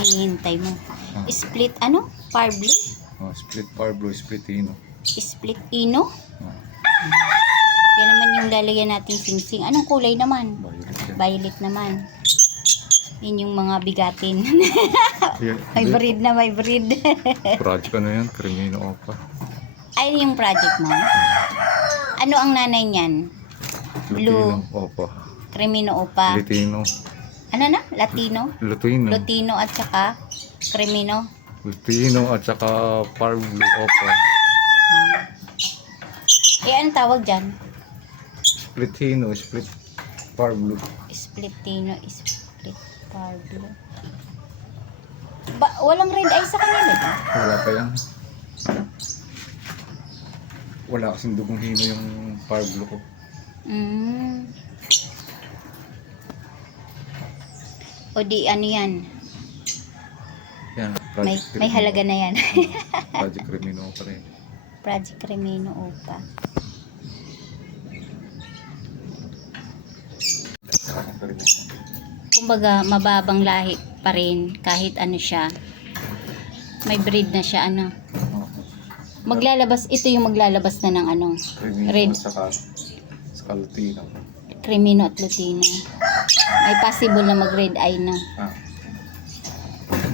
hinihintay mo? Ah. Split ano? Par blue? Oh, split par blue, split ino. Split ino? Ah, Yan naman yung lalagyan natin singsing. Anong kulay naman? violet yan. Violet naman. Yun yung mga bigatin. Yan, May hindi. breed na may breed. Project ano yan? Crimino Opa. Ay, yung project mo? Ano ang nanay niyan? Blue. Lutino Opa. Crimino Opa. Lutino. Ano na? Latino? Lutino. Lutino at saka Crimino. Lutino at saka par blue Opa. Anong tawag dyan? Split hino, split par blue. Splitino, split par blue. Walang red eye sa kanila, di ba? Wala pa yan. Wala kasing dugong hino yung par blue ko. O di ano yan? Yan, May halaga na yan. Project Crimino Opa rin. Project Crimino Opa. Kumbaga, mababang lahi pa rin kahit ano siya. May breed na siya, ano. Maglalabas, ito yung maglalabas na ng ano. Crimino Red. at saka Lutino. Crimino at Lutino. May possible na mag-red eye na. Ah,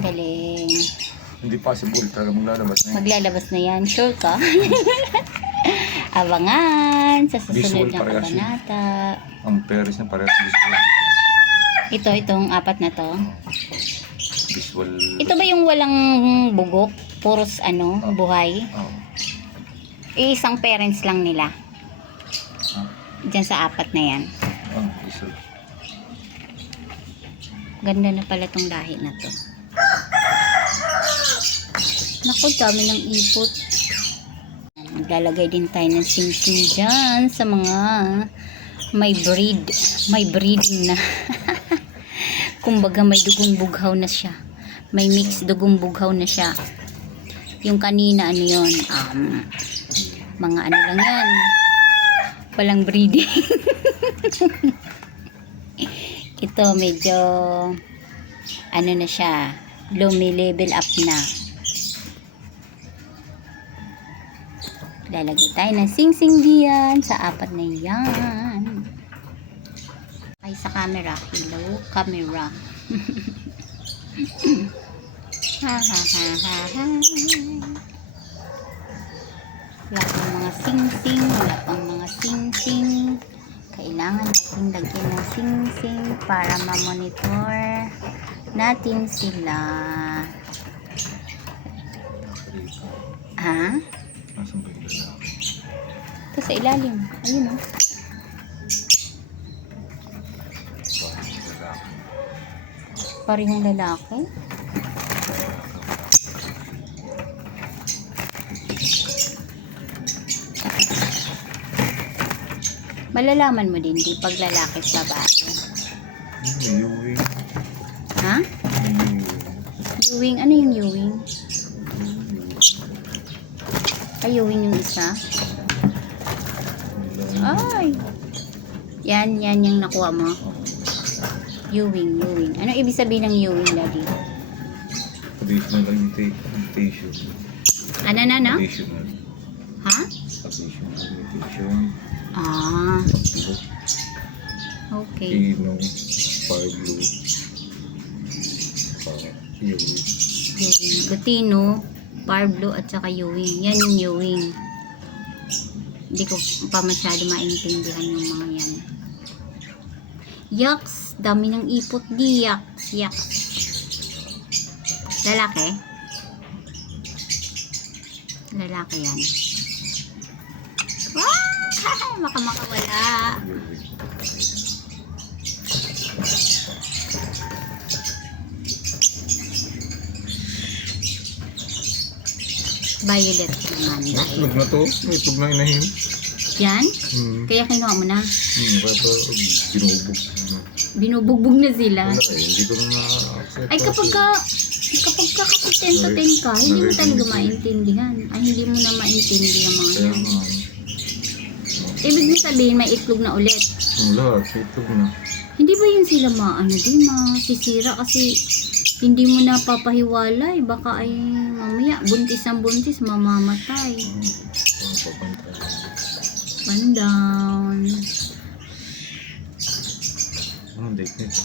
Galing. hindi possible talaga maglalabas na yan. Maglalabas na yan. Sure ka? Abangan sa susunod Visual na parehas yun. kabanata. Ang Paris na parehas visual. Itong apat na to. Visual. Ito ba yung walang bugok? Puros ano, buhay? Oh. Iisang parents lang nila. Ah, Diyan sa apat na yan. oh, visual. Ganda na pala tong lahi na to. Naku, dami ng ipot. Maglalagay din tayo ng sing-sing dyan sa mga may breed. May breeding na. Kumbaga may dugong bughaw na siya. May mix dugong bughaw na siya. Yung kanina ano yun? Mga ano lang yan. Walang breeding. Ito medyo ano na siya. Lumi-level up na. Lalagay tayo ng sing-sing diyan sa apat na yan. Ay sa camera. Hello, camera. Ha ha ha ha ha. Wala pang mga sing-sing. Wala pang mga sing-sing. Kailangan natin lagyan ng sing-sing para ma-monitor natin sila. Ha? Nasaan ba yung lalaki? Ito sa ilalim. Ayun o. Parang lalaki. Parehong lalaki. Malalaman mo din, di pag lalaki at babae. Ewing. Ha? Ewing? Ano yung ewing? Ay, ewing yung isa? Ay! Yan yung nakuha mo. Ewing. Ano ibig sabihin ng ewing, Daddy? Additional invitation. Ano? Additional. Ha? Additional invitation. Ah. Okay. Ino. Par blue. Ewing. Ewing. Lutino, Parblo, at saka Ewing. Yan yung Ewing. Hindi ko pa masyado maintindihan yung mga yan. Yaks! Dami ng ipot di. Yaks. Lalaki? Lalaki yan. Ah! Baka makawala. Ewing. Violet naman. Itlog na to. May itlog na inahin. Yan? Hmm. Kaya kinuha mo na. Kaya binubog. Binubugbog na sila. Wala eh. Hindi ko na na-accept. Ay kapag ka kasi 10 to 10 ka, hindi mo talaga maintindihan. Ay hindi mo na maintindihan mga Kaya yan. nga. Ibig mo sabihin may itlog na ulit. Wala. Itlog na. Hindi ba yun sila masisira kasi Hindi mo na papahiwalay. Baka ay mamaya, buntis ang buntis, mamamatay. Papantay. One down. Anong date nito?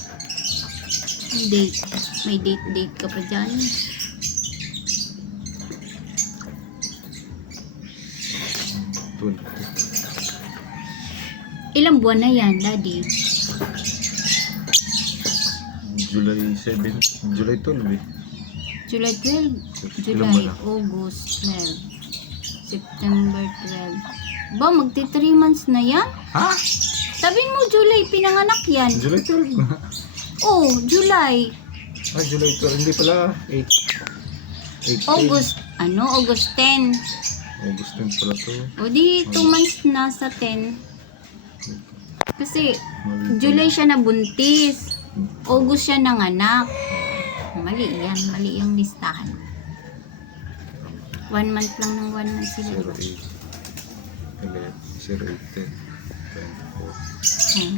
Date. May date ka pa dyan. Ilang buwan na yan, Daddy? July 7, July 12 eh. July 12, Ilang July, buwan na? August 12, September 12. Ba, magti 3 months na yan? Ha? Sabi mo, July, pinanganak yan. July 12 na. Oh, July. Ah, July 12. Hindi pala 8. 8 August, August 10. August 10 pala to. O di, 2 months na sa 10. Kasi, Mali. July siya nabuntis. August siya nanganak. Mali yan. Mali yung listahan. 1 month lang ng 1 month sila. 08, 11, 08, 10, 24.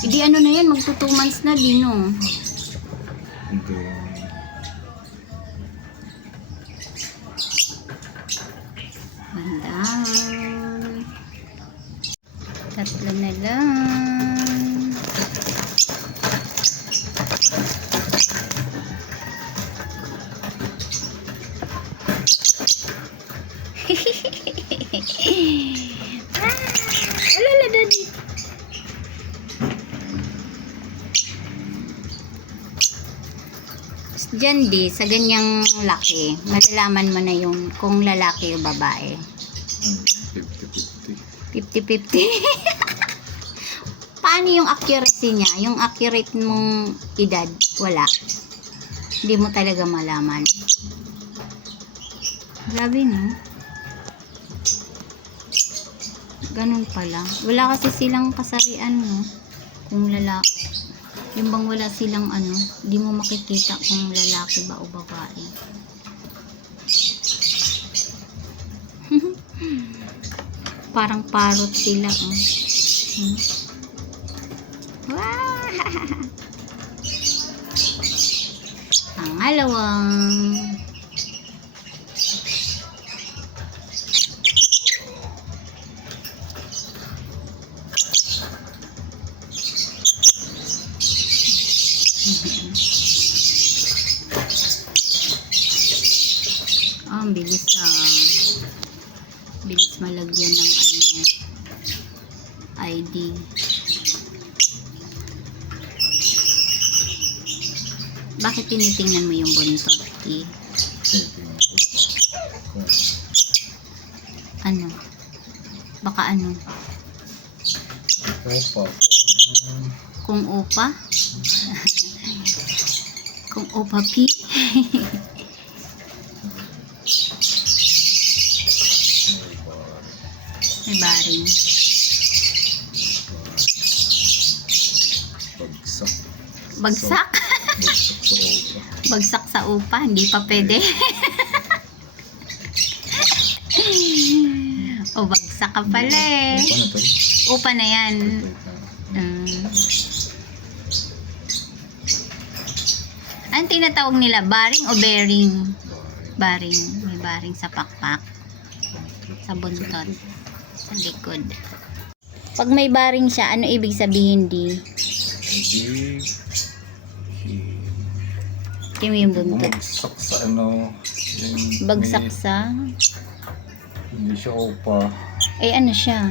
Hindi ano na yan, magto 2 months na din, no? Hindi. Bandang. 3 na lang. Alala, Daddy. Diyan di, sa ganyang laki, malalaman mo na yung kung lalaki o babae. 50-50. 50-50. Paano yung accuracy niya? Yung accurate mong edad? Wala. Hindi mo talaga malaman. Grabe, no? Ganun pala. Wala kasi silang kasarian, no? Kung lalaki. Yung bang wala silang hindi mo makikita kung lalaki ba o babae. Parang parrot sila, oh. Wow! Pangalawang ang bilis bilis malagyan ng ID. Bakit tinitingnan mo yung buntot, Ki? Ano? Baka ano? Opa. Kung upa? Kung upa pi? May baring. Bagsak. Bagsak? Bagsak Bagsak sa sa opa. upa, hindi pa pwede. O bagsak ka pala eh. Opa na to? Upa na yan. Anong tinatawag nila? Baring o bearing? Baring. May baring sa pakpak. Sa buntot. Sa likod. Pag may baring siya, ano ibig sabihin di? Tingnan mo yung buntot. Bumagsak sa ano. Bagsak sa? Hindi siya opa. Eh ano siya?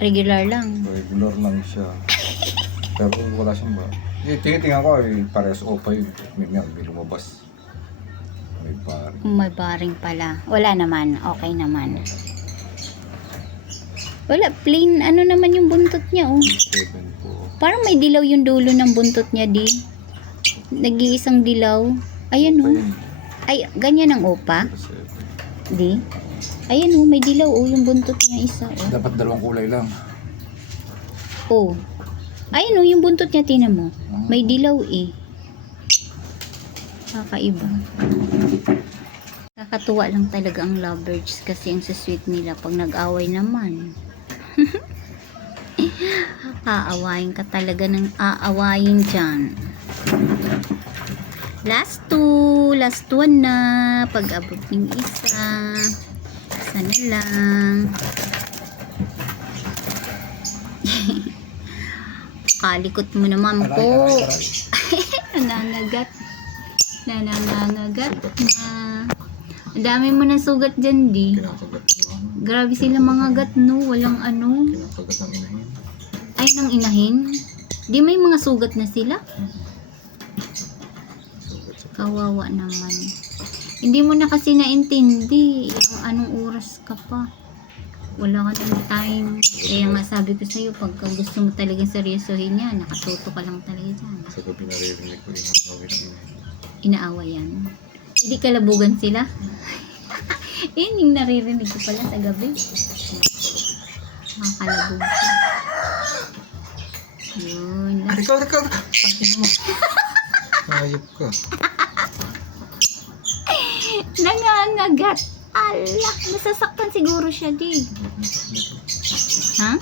Regular lang. Regular lang siya. Pero wala siyang ba. Tinitingnan ko parehas opa yun. May lumabas. May baring. May baring pala. Wala naman. Okay naman. Wala. Plain. Ano naman yung buntot niya, oh. 7 po. Parang may dilaw yung dulo ng buntot niya, di. Nag-iisang dilaw. Ayan, oh. Ay, ganyan ang opa. 7. Di. Ayan, oh. May dilaw, oh. Yung buntot niya isa, oh. Dapat dalawang kulay lang. Oh. Ayan, oh. Yung buntot niya, tinan mo. May dilaw, eh. Kakaiba. Kakatuwa lang talaga ang lovebirds kasi ang sweet nila pag nag-away naman. Aawayin ka talaga ng aawayin dyan. Last one na. Pag-abot ng isa na lang. Kalikot mo naman po. Nangangagat na. Ang dami mo ng sugat dyan, di. Kinakagat ng ano. Grabe sila mga gat, no? Walang ano. Kinakagat ng inahin. Ay, nang inahin. Di may mga sugat na sila? Sugat sa Kawawa naman. Hindi mo na kasi naintindi. Ang anong oras ka pa. Wala ka ng time. Kaya nga sabi ko sa'yo, pagka gusto mo talagang seryosohin yan, nakatuto ka lang talaga dyan. Sa gabi naririnig ko yung awit ng inahin. Inaawa yan. Hindi kalabugan sila. Yun yung naririnig ko pala sa gabi. Makakalabog ka. Yun. Ikaw! Pagkina mo. Hayop ka. Nangangagat. Alak, nasasaktan siguro siya, di. Ha?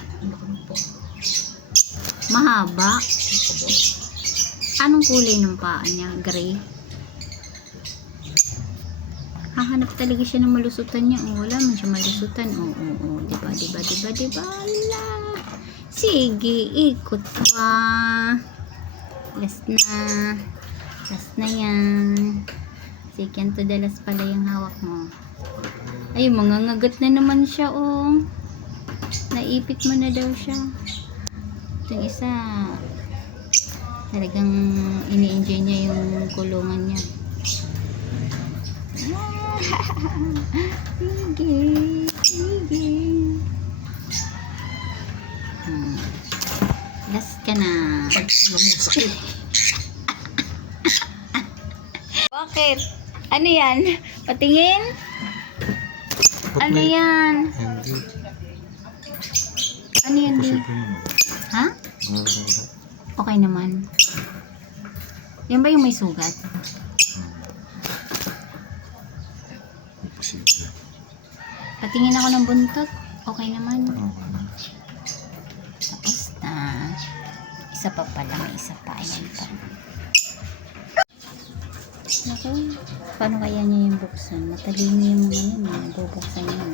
Mahaba. Anong kulay ng paa niya? Gray? Hahanap talaga siya ng malusutan niya. Oh, wala man siya malusutan. Oo. Diba? Ala. Sige, ikot pa. Last na yan. Second to the last pala yung hawak mo. Ay, mangangagat na naman siya, oh. Naipit mo na daw siya. Itong isa, talagang ini-enjoy niya yung kulungan niya. Sige. Last ka na. Sakit. Bakit? Ano yan? Patingin? Ano yan? Hindi. Ano yan, di? Ha? Okay naman. Yan ba yung may sugat? Imposible. Patingin ako ng buntot. Okay naman. Tapos na. Isa pa pala. May isa pa. Ayan pa. Naku. Paano kaya niya yung buksan? Matalino yung mga yun. Bubuksan yun.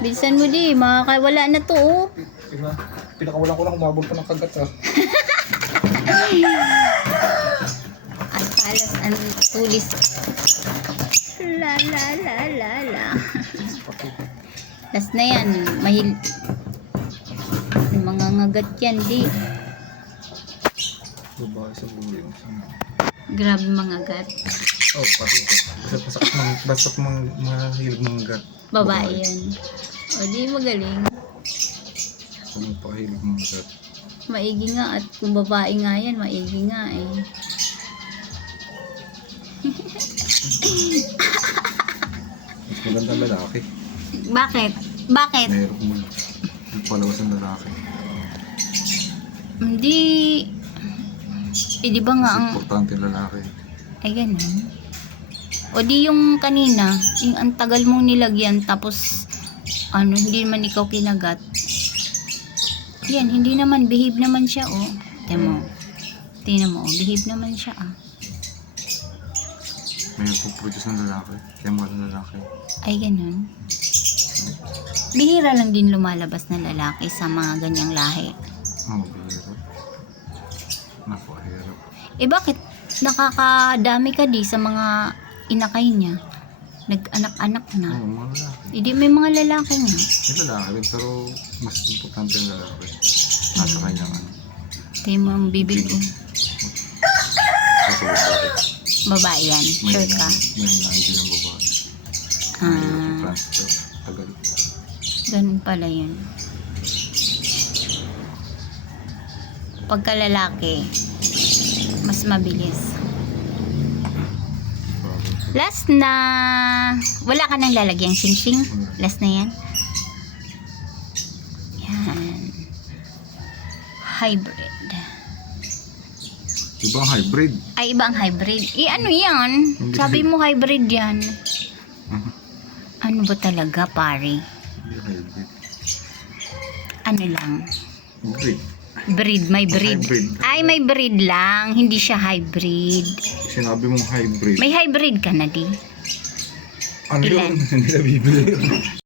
Bilisan mo di. Makakawala na to, oh. Pinakawalan ko lang. Umabol pa ng kagat, ah. Ang talas, ang tulis. La. Last na yan. Mga ngagat yan, di. Babae sa buhay. Grabe mga gat. Oh, pati ito. Basta mga hilig mga gat. Babae yan. O, di magaling. Kung magpakahilig mga gat. Maigi nga. At kung babae nga yan, maigi nga eh. Mas magandang lalaki. Bakit? Mayroon mo. Palawas ng lalaki. Hindi. Eh, di ba nga Mas ang... importante yung lalaki. Ay, ganun. O di yung kanina, yung ang tagal mong nilagyan, tapos, hindi naman ikaw kinagat. Yan, hindi naman, behave naman siya, oh. Tingnan mo, oh, behave naman siya, ah. May produce ng lalaki. Kaya mahal ng lalaki. Ay, ganun. Bihira lang din lumalabas na lalaki sa mga ganyang lahi. Oo, bihira. Napakahirap. Eh, bakit nakakadami ka di sa mga inakay niya? Nag-anak-anak na. Oo, mga lalaki. Hindi, may mga lalaki nga. May lalaki rin, pero mas importante yung lalaki. Nasa kanyang ano. Tingnan mo ang bibig, oh. Kaso babae. Babae yan, sure ka. May hinahin ng babae. Transfer. Tagal. Ganun pala yun. Pagka lalaki, mas mabilis. Last na. Wala ka nang lalagyan sing-sing? Last na yan? Yan. Hybrid. Iba ang hybrid. Ay, iba ang hybrid. Ano yan? Hindi Sabi mo hybrid yan. Uh-huh. Ano ba talaga, pare? Hindi hybrid. Ano lang? Breed. Breed, may breed. Hybrid. Ay, may breed lang. Hindi siya hybrid. Sinabi mong hybrid. May hybrid ka na di. Ano Ilan? yun? Hindi na bibili yun.